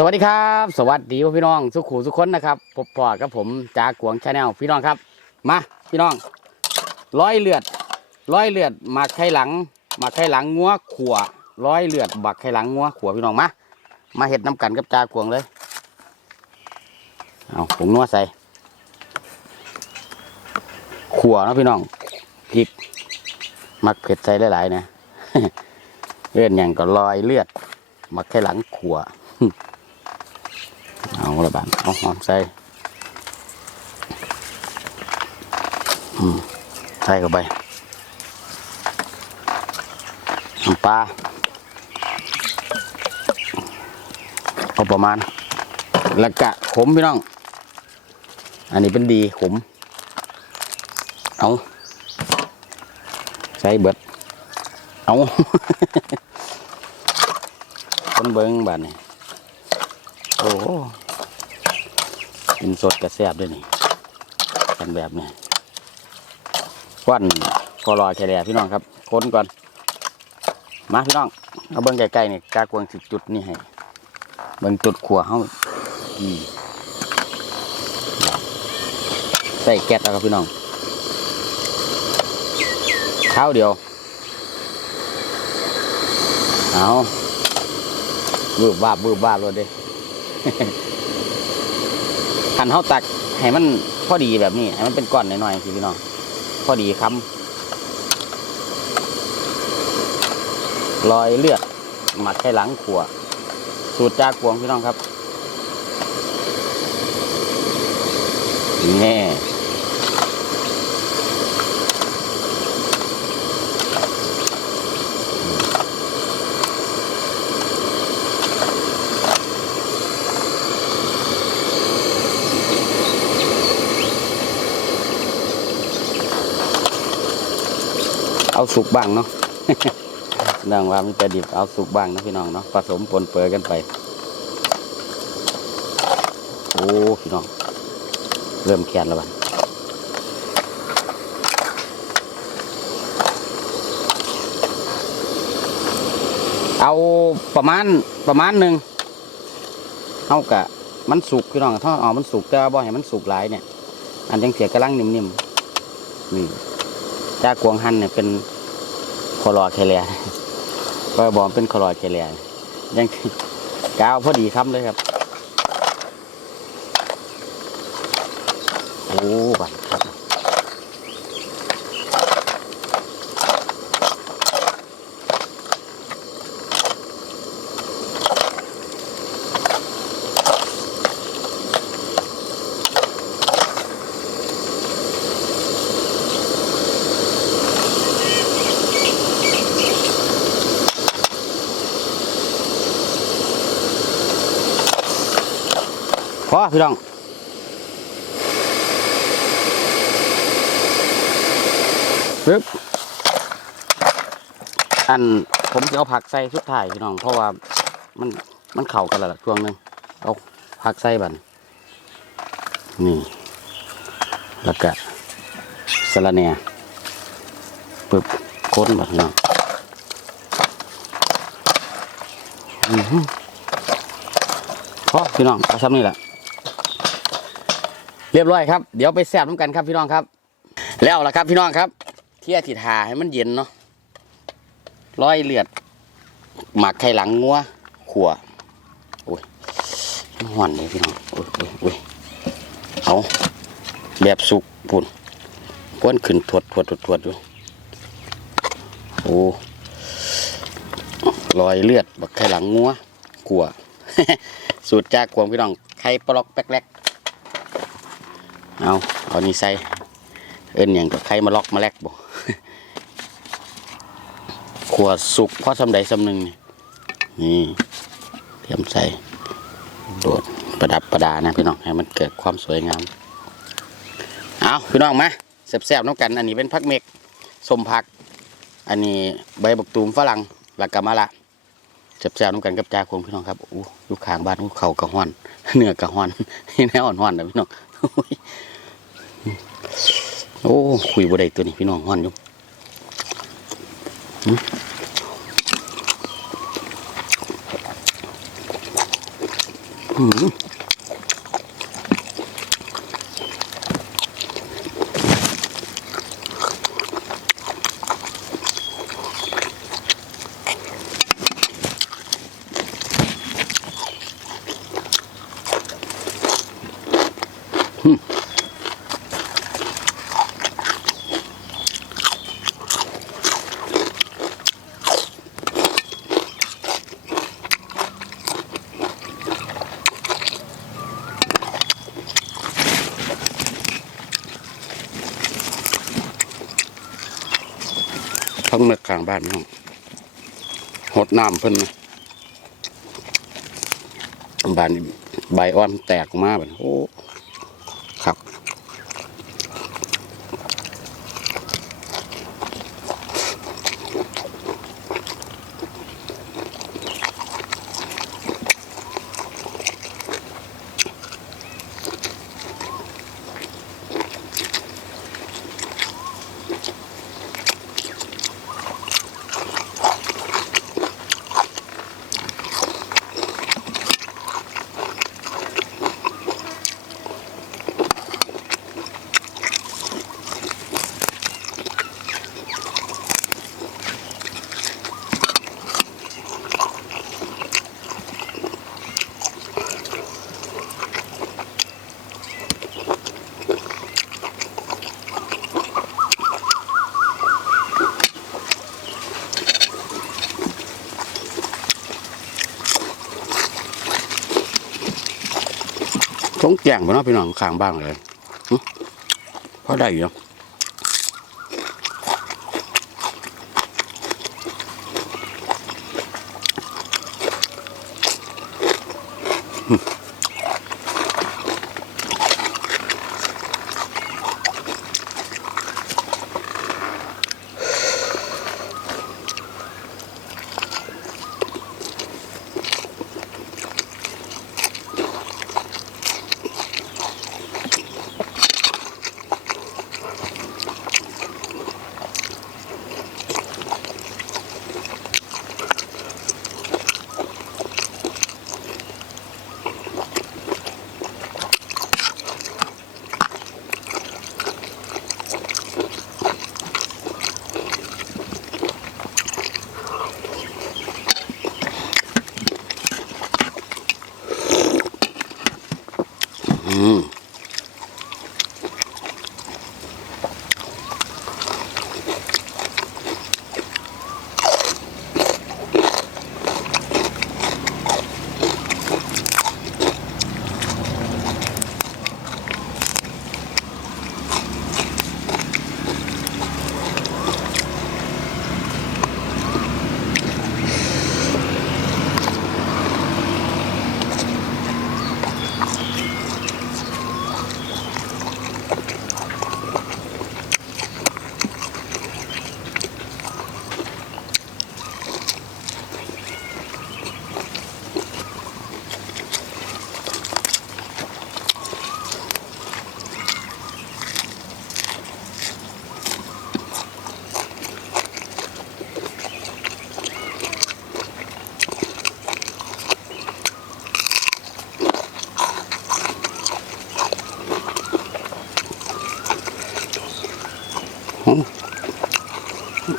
สวัสดีครับ สวัสดีพี่น้องสุขูสุขคนนะครับพบปอกับผมจากกวงชาแนลพี่น้องครับ มาพี่น้องร้อยเลือดร้อยเลือดหมักไข่หลังหมักไข่หลังงัวขัวร้อยเลือดบักไข่หลังงัวขัวพี่น้องมามาเห็ดน้ำกันกับจากวงเลยเอาผงนัวใส่ขัวนะพี่น้องพริกมักเผ็ดใส่หลายๆนะเลื่อนอย่างก็ลอยเลือดหมักไข่หลังขัว เอาละบานเอาหอมใส่ใส่เข้าไปน้ำปลาเอาประมาณ แล้วกะขมพี่น้อง อันนี้เป็นดีขม เอาใส่เบิด เอาคนเบิ้งบานนี่ โอ้โหกินสดกระแซบด้วยนี่กันแบบนี้ควันพอรอแค่แดพี่น้องครับค้นก่อน มาพี่น้อง เอาเบิ้งใกล้ๆนี่กากวงสิจุดนี่ให้เบิ้งจุดขัวเฮาอืมใส่แก๊สแล้วครับพี่น้องข้าเดียว เอาบืบวาบบืบวาบเลยเด้ หันเฮาตักให้มันพอดีแบบนี้ให้มันเป็นก้อนหน่อยๆพี่น้องพอดีคำรอยเลือดหมักใช้หลังขัว สูตรจากกวงพี่น้องครับแน่ เอาสุกบ้างเนาะเนื่องว่ามันจะดิบเอาสุกบ้างนะพี่น้องเนาะผสมปนเปื้อกันไป โอ้พี่น้อง เริ่มแข็งแล้วบัดเอาประมาณประมาณหนึ่งเอากะมันสุกพี่น้องถ้าเอมันสุกแต่ว่าบ่ให้มันสุกหลายเนี่ย อันยังเสียกระลังนิ่มๆนี่ จากกวงหันเนี่ยเป็นคอรอแคเลียก็บอกเป็นคอรอแคเลียยังกาวพอดีคำเลยครับ โอ้บันครับ พอพี่น้องปึ๊บอันผมจะเอาผักใส่สุดท้ายพี่น้อง เพราะว่ามันมันเข่ากันละช่วงหนึงเอาผักใส่บันนี่แล้วก็สะระแหน่ปึ๊บค้นบัดพี่น้องอือหือพอพี่น้องเอาซ้ำนี่แหละ เรียบร้อยครับเดี๋ยวไปแซ่บน้ำกันครับพี่น้องครับ แล้วล่ะครับพี่น้องครับเที่ยถิทาให้มันเย็นเนาะร้อยเลือด หมักไข่หลังงัวขัวโอ้ยหวานเลยพี่น้องโอ้ยโอ้ยโอ้ยเอาแบบสุกปุ่นก้นขึ้นถวดถวดถวดถวดอยู่โอ้รอยเลือดบักไข่หลังงัวขัวสูตรจากกวงพี่น้องไข่ปลอกแป๊กแรก เอาเอานี่ใส่เอิ้นอย่างกับใครมาล็อกมาแลกบ่ขวดสุกเพราะสำใดสำหนึ่งนี่นี่เตรียมใส่โดดประดับประดานะพี่น้องให้มันเกิดความสวยงาม เอาพี่น้องมาแซ่บๆน้ำกัน อันนี้เป็นพักเมกสมผัก อันนี้ใบบักตูมฝรั่งหลักกะมะละแซ่บๆน้ำกันกับจาคงพี่น้องครับอู้ลูกขางบ้านอู้เข่ากระห้อนเนื้อกระห้อนแน่อ่อนๆนะพี่น้อง โอ้คุยบ่ได้ตัวนี้พี่น้องห่อนอยู่อืมางบ้านพี่น้องหดน้ำเพิ่นนะบานใบอ่อนแตกมากมาแบบโอ้ครับ แจ้งไปเนาะพี่น้องข้างบ้างเลยเพราะได้อยู่เน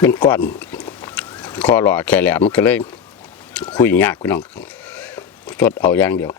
เป็นก้อนคอหล่อแค่แหลมมันก็เลย คุยยากพี่น้องสดเอาอย่างเดียว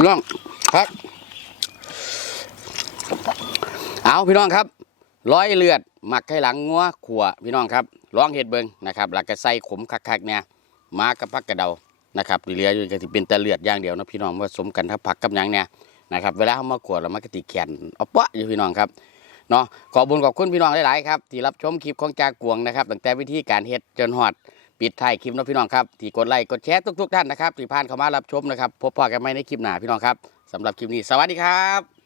พี่น้องครับเอาพี่น้องครับ ร้อยเลือดหมักไข่หลังงัวขัวพี่น้องครับลองเห็ดเบิงนะครับหลักกระใส่ขมคักๆเนี่ยมากระพักกระเดานะครับเหลืออยู่ก็สิเป็นแต่เลือดอย่างเดียวเนาะพี่น้องผสมกันถ้าผักกับหยังเนี่ยนะครับเวลาเขามาขวดแล้วมันก็ติแขนเอาปะอยู่พี่น้องครับเนาะขอบุญขอบคุณพี่น้องหลายๆครับที่รับชมคลิปของจากวงนะครับตั้งแต่วิธีการเฮ็ดจนหอด ปิดท้ายคลิปนะพี่น้องครับที่กดไลค์กดแชร์ทุกๆท่านนะครับที่ผ่านเข้ามารับชมนะครับพบพอกันใหม่ในคลิปหน้าพี่น้องครับสำหรับคลิปนี้สวัสดีครับ